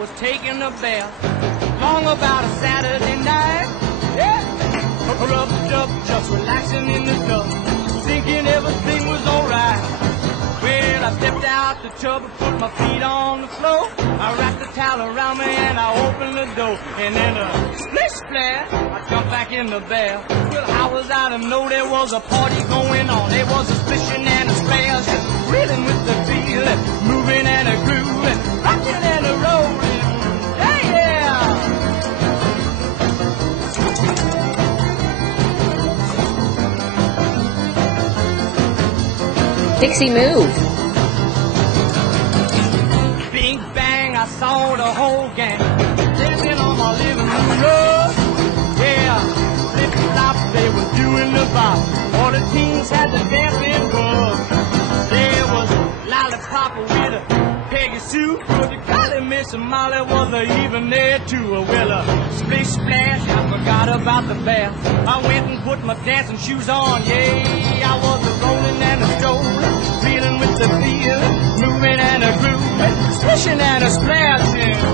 Was taking a bath long about a Saturday night. Yeah, rubbed up, just relaxing in the tub, thinking everything was alright. Well, I stepped out the tub and put my feet on the floor. I wrapped the towel around me and I opened the door. And then a splish splash, I jumped back in the bath. Well, how was I to know there was a party going on? There was a splishing and a splash, reeling with the feeling, moving and a grooving, rocking and a rolling. Dixie move. Bing bang, I saw the whole gang dancing on my living room floor. Yeah, flip flop, they were doing the bop. All the teens had the dancing bug. There was Lollipop with a Peggy Sue, but the golly Miss Molly was even there too. Well, splish splash, I forgot about the bath. I went and put my dancing shoes on. Yeah, I was a rolling and a strolling, feeling with the feeling, moving and a grooving, splishing and a splashing.